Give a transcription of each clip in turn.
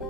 Hei,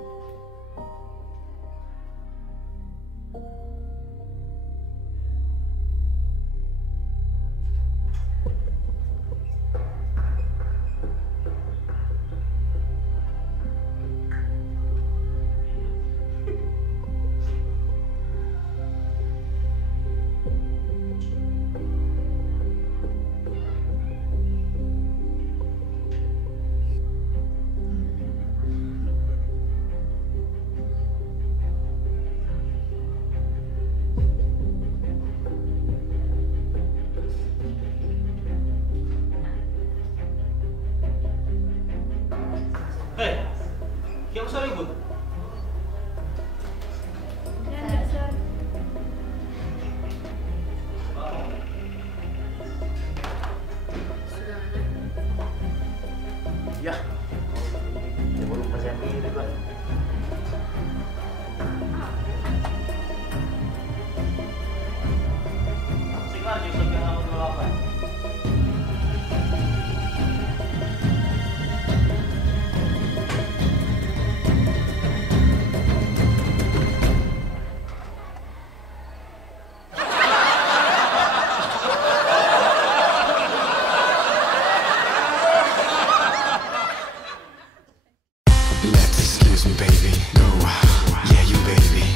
kamu bisa ribut? Enggak, Sir. Sudah mana? Ya, saya baru percaya diri Pak. Sinar Yusuf yang nomor 28. Let's excuse me, baby. Go, yeah, you baby.